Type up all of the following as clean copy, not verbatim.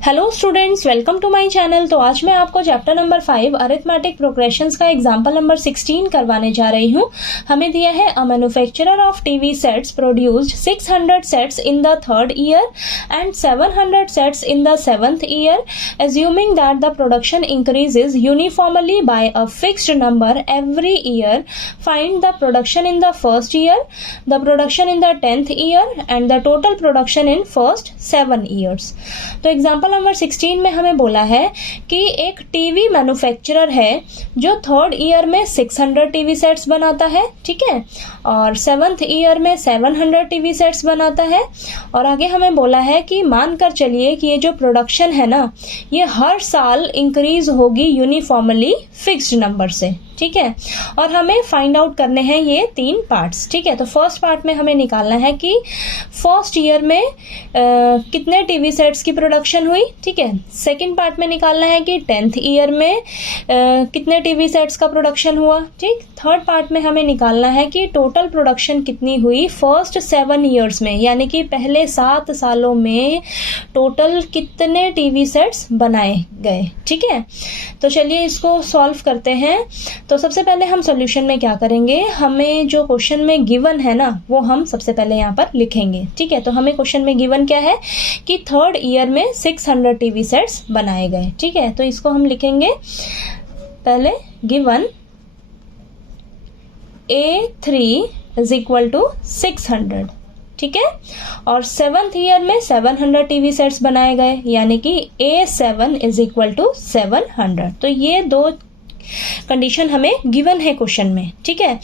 Hello students, welcome to my channel. तो आज मैं आपको चैप्टर नंबर 5 अरिथमेटिक प्रोग्रेशंस का एग्जांपल नंबर 16 करवाने जा रही हूँ। हमें दिया है a manufacturer of TV sets produced 600 sets in the third year and 700 sets in the seventh year, assuming that the production increases uniformly by a fixed number every year. Find the production in the first year, the production in the 10th year and the total production in first 7 years. तो example number 16 में हमें बोला है कि एक TV manufacturer है जो third year में 600 टीवी सेट्स बनाता है, ठीक है, और सेवंथ ईयर में 700 टीवी सेट्स बनाता है। और आगे हमें बोला है कि मानकर चलिए कि ये जो प्रोडक्शन है ना, ये हर साल इंक्रीज होगी यूनिफॉर्मली फिक्स्ड नंबर से, ठीक है। और हमें फाइंड आउट करने हैं ये 3 पार्ट्स, ठीक है। तो फर्स्ट पार्ट में हमें निकालना है कि फर्स्ट ईयर में कितने टीवी सेट्स की प्रोडक्शन हुई, ठीक है। सेकंड पार्ट में निकालना है कि 10th ईयर में कितने टीवी सेट्स का प्रोडक्शन हुआ, ठीक। थर्ड पार्ट में हमें निकालना है कि टोटल प्रोडक्शन कितनी हुई फर्स्ट 7 ईयर्स में, यानी कि पहले 7 सालों में टोटल कितने टीवी सेट्स बनाए गए, ठीक है। तो चलिए इसको सॉल्व करते हैं। तो सबसे पहले हम सॉल्यूशन में क्या करेंगे, हमें जो क्वेश्चन में गिवन है ना वो हम सबसे पहले यहाँ पर लिखेंगे, ठीक है। तो हमें क्वेश्चन में गिवन क्या है कि थर्ड ईयर में 600 टीवी सेट्स बनाए गए, ठीक है। तो इसको हम लिखेंगे पहले given A3 is equal to 600, ठीक है। और सेवंथ ईयर में 700 टीवी सेट्स बनाए गए, यानी कि A7 इज इक्वल टू 700। तो ये 2 कंडीशन हमें गिवन है क्वेश्चन में, ठीक है।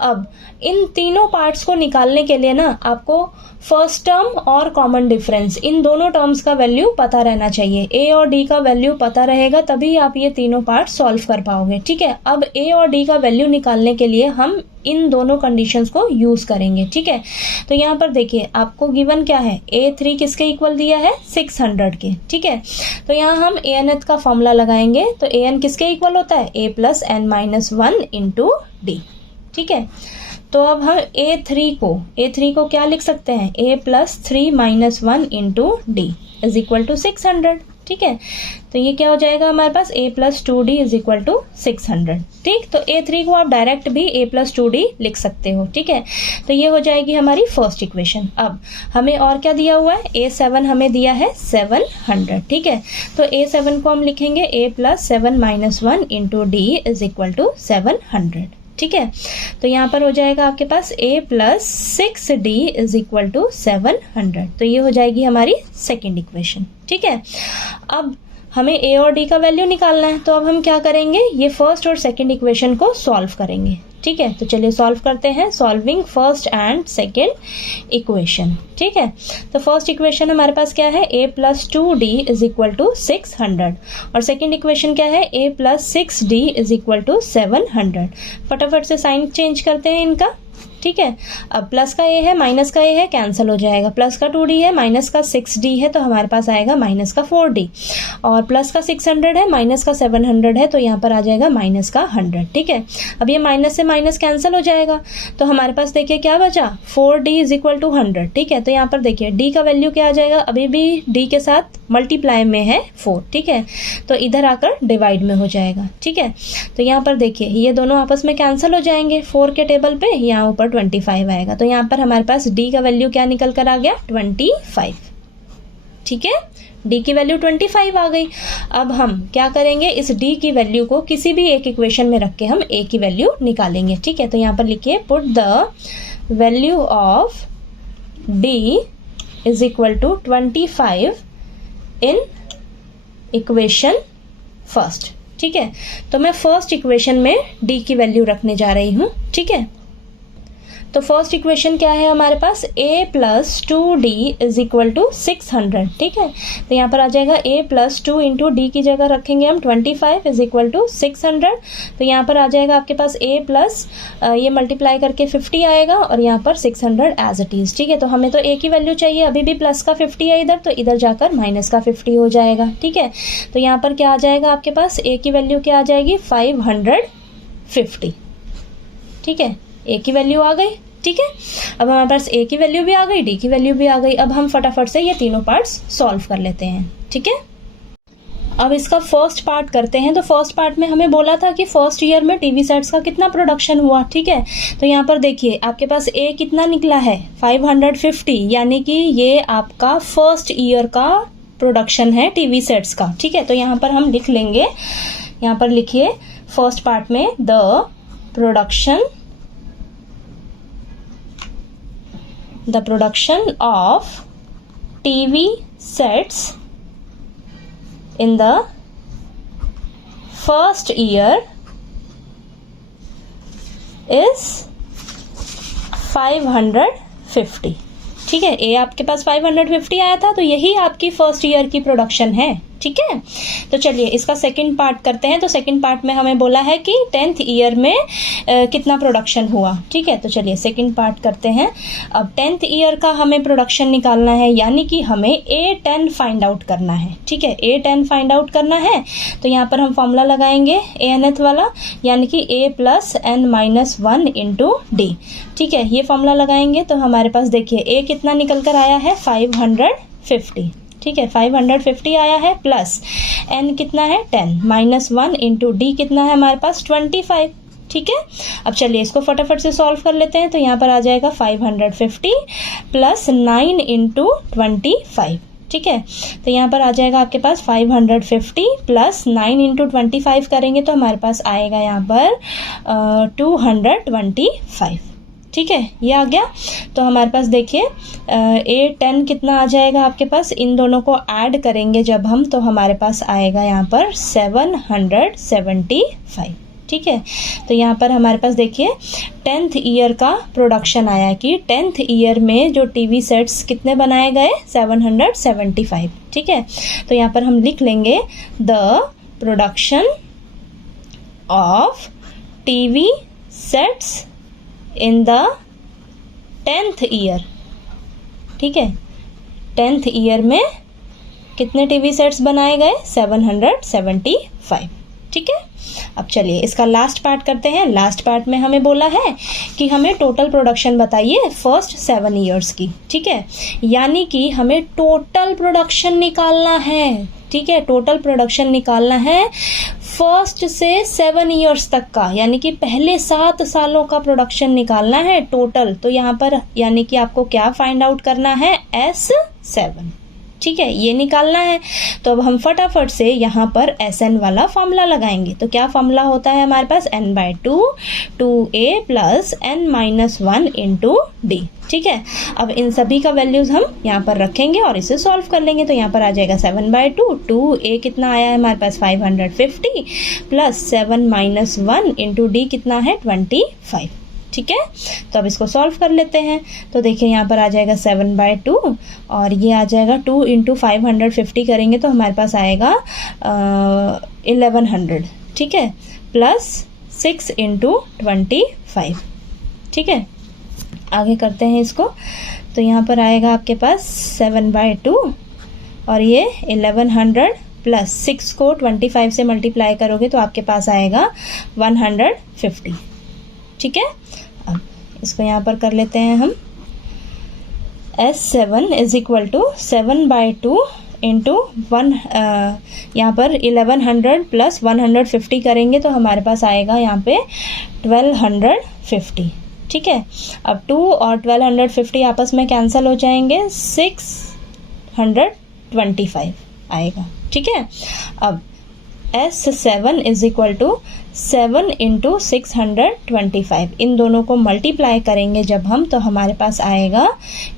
अब इन तीनों पार्ट्स को निकालने के लिए ना आपको फर्स्ट टर्म और कॉमन डिफरेंस, इन दोनों टर्म्स का वैल्यू पता रहना चाहिए। ए और डी का वैल्यू पता रहेगा तभी आप ये तीनों पार्ट सॉल्व कर पाओगे, ठीक है। अब ए और डी का वैल्यू निकालने के लिए हम इन दोनों कंडीशंस को यूज करेंगे, ठीक है। तो यहाँ पर देखिए आपको गिवन क्या है, A3 किसके इक्वल दिया है, 600 के, ठीक है। तो यहाँ हम ANth का फॉर्मूला लगाएंगे। तो AN किसके इक्वल होता है, A plus n minus 1 into D, ठीक है। तो अब हम A3 को क्या लिख सकते हैं, A plus 3 minus 1 into D is equal to 600, ठीक है। तो ये क्या हो जाएगा हमारे पास, A plus 2D is equal to 600, ठीक। तो A3 को आप डायरेक्ट भी A प्लस 2D लिख सकते हो, ठीक है। तो ये हो जाएगी हमारी फर्स्ट इक्वेशन। अब हमें और क्या दिया हुआ है, A7 हमें दिया है 700, ठीक है। तो A7 को हम लिखेंगे A plus 7 minus 1 into D is equal to 700, ठीक है। तो यहाँ पर हो जाएगा आपके पास A plus 6D is equal to 700। तो ये हो जाएगी हमारी सेकेंड इक्वेशन, ठीक है। अब हमें A और D का वैल्यू निकालना है, तो अब हम क्या करेंगे, ये फर्स्ट और सेकेंड इक्वेशन को सॉल्व करेंगे, ठीक है। तो चलिए सॉल्व करते हैं, solving first and second equation, ठीक है। तो फर्स्ट इक्वेशन हमारे पास क्या है, A plus 2D is equal to 600 और सेकेंड इक्वेशन क्या है, A plus 6D is equal to 700। फटाफट से साइन चेंज करते हैं इनका, ठीक है। अब प्लस का A है माइनस का A है, कैंसिल हो जाएगा। प्लस का 2D है माइनस का 6D है, तो हमारे पास आएगा माइनस का 4D। और प्लस का 600 है माइनस का 700 है, तो यहाँ पर आ जाएगा माइनस का 100, ठीक है। अब ये माइनस से माइनस कैंसिल हो जाएगा, तो हमारे पास देखिए क्या बचा, 4D इज इक्वल टू 100, ठीक है। तो यहाँ पर देखिए D का वैल्यू क्या आ जाएगा, अभी भी D के साथ मल्टीप्लाई में है 4, ठीक है। तो इधर आकर डिवाइड में हो जाएगा, ठीक है। तो यहाँ पर देखिए ये दोनों आपस में कैंसिल हो जाएंगे, 4 के टेबल पे यहाँ ऊपर 25 आएगा। तो यहाँ पर हमारे पास D का वैल्यू क्या निकल कर आ गया, 25, ठीक है। D की वैल्यू 25 आ गई। अब हम क्या करेंगे, इस D की वैल्यू को किसी भी एक इक्वेशन में रख के हम A की वैल्यू निकालेंगे, ठीक है। तो यहाँ पर लिखिए put the value of D is equal to 25 in equation first, ठीक है। तो मैं फर्स्ट इक्वेशन में D की वैल्यू रखने जा रही हूँ, ठीक है। तो फर्स्ट इक्वेशन क्या है हमारे पास, A plus 2D is equal to 600, ठीक है। तो यहाँ पर आ जाएगा A प्लस 2 इंटू डी की जगह रखेंगे हम 25 इज इक्वल टू 600। तो यहाँ पर आ जाएगा आपके पास A प्लस ये मल्टीप्लाई करके 50 आएगा और यहाँ पर 600 एज इट इज, ठीक है। तो हमें तो A की वैल्यू चाहिए, अभी भी प्लस का 50 है इधर, तो इधर जाकर माइनस का 50 हो जाएगा, ठीक है। तो यहाँ पर क्या आ जाएगा आपके पास, A की वैल्यू क्या आ जाएगी, 550, ठीक है। A की वैल्यू आ गई, ठीक है। अब हमारे पास A की वैल्यू भी आ गई, D की वैल्यू भी आ गई। अब हम फटाफट से ये तीनों पार्ट्स सॉल्व कर लेते हैं, ठीक है। अब इसका फर्स्ट पार्ट करते हैं। तो फर्स्ट पार्ट में हमें बोला था कि फर्स्ट ईयर में टीवी सेट्स का कितना प्रोडक्शन हुआ, ठीक है। तो यहाँ पर देखिए आपके पास ए कितना निकला है 550, यानी कि ये आपका फर्स्ट ईयर का प्रोडक्शन है टीवी सेट्स का, ठीक है। तो यहाँ पर हम लिख लेंगे, यहाँ पर लिखिए फर्स्ट पार्ट में the production of TV sets in the first year is 550, ठीक है। ए आपके पास 550 आया था, तो यही आपकी फर्स्ट ईयर की प्रोडक्शन है, ठीक है। तो चलिए इसका सेकंड पार्ट करते हैं। तो सेकंड पार्ट में हमें बोला है कि 10th ईयर में कितना प्रोडक्शन हुआ, ठीक है। तो चलिए सेकंड पार्ट करते हैं। अब 10th ईयर का हमें प्रोडक्शन निकालना है, यानी कि हमें A10 फाइंड आउट करना है, ठीक है। A10 फाइंड आउट करना है तो यहाँ पर हम फॉर्मूला लगाएंगे ANth वाला, यानी कि A + n-1 × D, ठीक है। ये फॉर्मूला लगाएंगे तो हमारे पास देखिए A कितना निकल कर आया है 550, ठीक है। 550 आया है, प्लस n कितना है 10, -1 × D कितना है हमारे पास 25, ठीक है। अब चलिए इसको फटाफट से सॉल्व कर लेते हैं। तो यहाँ पर आ जाएगा 550 + 9 × 25, ठीक है। तो यहाँ पर आ जाएगा आपके पास 550 + 9 × 25 करेंगे तो हमारे पास आएगा यहाँ पर 225, ठीक है। ये आ गया। तो हमारे पास देखिए A10 कितना आ जाएगा आपके पास, इन दोनों को ऐड करेंगे जब हम, तो हमारे पास आएगा यहाँ पर 775, ठीक है। तो यहाँ पर हमारे पास देखिए 10th ईयर का प्रोडक्शन आया कि 10th ईयर में जो टीवी सेट्स कितने बनाए गए 775, ठीक है। तो यहाँ पर हम लिख लेंगे the production of TV sets in the 10th year, ठीक है। 10th ईयर में कितने टीवी सेट्स बनाए गए 775, ठीक है। अब चलिए इसका लास्ट पार्ट करते हैं। लास्ट पार्ट में हमें बोला है कि हमें टोटल प्रोडक्शन बताइए फर्स्ट 7 ईयर्स की, ठीक है। यानी कि हमें टोटल प्रोडक्शन निकालना है, ठीक है। टोटल प्रोडक्शन निकालना है फर्स्ट से 7 ईयर्स तक का, यानी कि पहले 7 सालों का प्रोडक्शन निकालना है टोटल। तो यहाँ पर यानी कि आपको क्या फाइंड आउट करना है S7, ठीक है, ये निकालना है। तो अब हम फटाफट से यहाँ पर SN वाला फॉर्मूला लगाएंगे। तो क्या फॉर्मूला होता है हमारे पास n/2 2a + n-1 × D, ठीक है। अब इन सभी का वैल्यूज हम यहाँ पर रखेंगे और इसे सॉल्व कर लेंगे। तो यहाँ पर आ जाएगा 7/2, 2a कितना आया है हमारे पास 550 + 7-1 × D कितना है 25, ठीक है। तो अब इसको सॉल्व कर लेते हैं। तो देखिए यहाँ पर आ जाएगा 7/2 और ये आ जाएगा 2 × 550 करेंगे तो हमारे पास आएगा 1100, ठीक है, प्लस 6 × 25, ठीक है। आगे करते हैं इसको। तो यहाँ पर आएगा आपके पास 7/2 और ये 1100 प्लस 6 को 25 से मल्टीप्लाई करोगे तो आपके पास आएगा 150, ठीक है। अब इसको यहाँ पर कर लेते हैं हम। S7 = 7/2 × 1, यहाँ पर 1100 + 150 करेंगे तो हमारे पास आएगा यहाँ पे 1250, ठीक है। अब 2 और 1250 आपस में कैंसिल हो जाएंगे, 625 आएगा, ठीक है। अब S7 = 7 × 625, इन दोनों को मल्टीप्लाई करेंगे जब हम, तो हमारे पास आएगा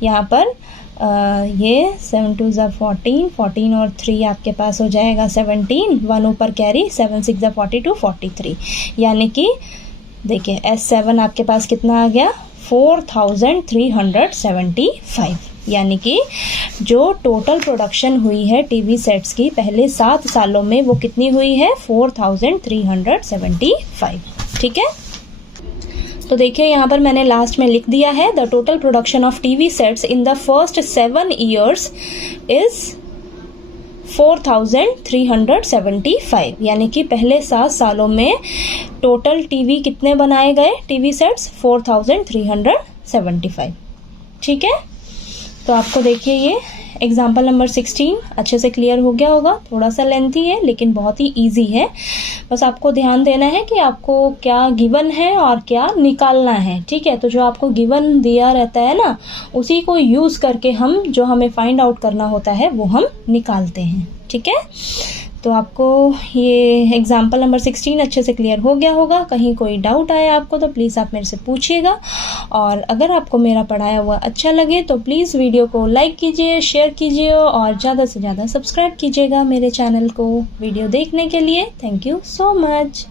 यहाँ पर ये 7 2 = 14, 14 और 3 आपके पास हो जाएगा 17, 1 ऊपर कैरी, 7 6 = 42, 43, यानी कि देखिए S7 आपके पास कितना आ गया 4375, यानी कि जो टोटल प्रोडक्शन हुई है टीवी सेट्स की पहले 7 सालों में वो कितनी हुई है 4375, ठीक है। तो देखिए यहाँ पर मैंने लास्ट में लिख दिया है the total production of TV sets in the first 7 years is 4375, यानी कि पहले 7 सालों में टोटल टीवी कितने बनाए गए टीवी सेट्स 4375, ठीक है। तो आपको देखिए ये एग्जाम्पल नंबर 16 अच्छे से क्लियर हो गया होगा। थोड़ा सा लेंथी है लेकिन बहुत ही ईजी है। बस आपको ध्यान देना है कि आपको क्या गिवन है और क्या निकालना है। ठीक है, तो जो आपको गिवन दिया रहता है ना, उसी को यूज़ करके हम जो हमें फाइंड आउट करना होता है वो हम निकालते हैं। ठीक है, तो आपको ये एग्जाम्पल नंबर 16 अच्छे से क्लियर हो गया होगा। कहीं कोई डाउट आया आपको तो प्लीज़ आप मेरे से पूछिएगा। और अगर आपको मेरा पढ़ाया हुआ अच्छा लगे तो प्लीज़ वीडियो को लाइक कीजिए, शेयर कीजिए और ज़्यादा से ज़्यादा सब्सक्राइब कीजिएगा मेरे चैनल को। वीडियो देखने के लिए थैंक यू सो मच।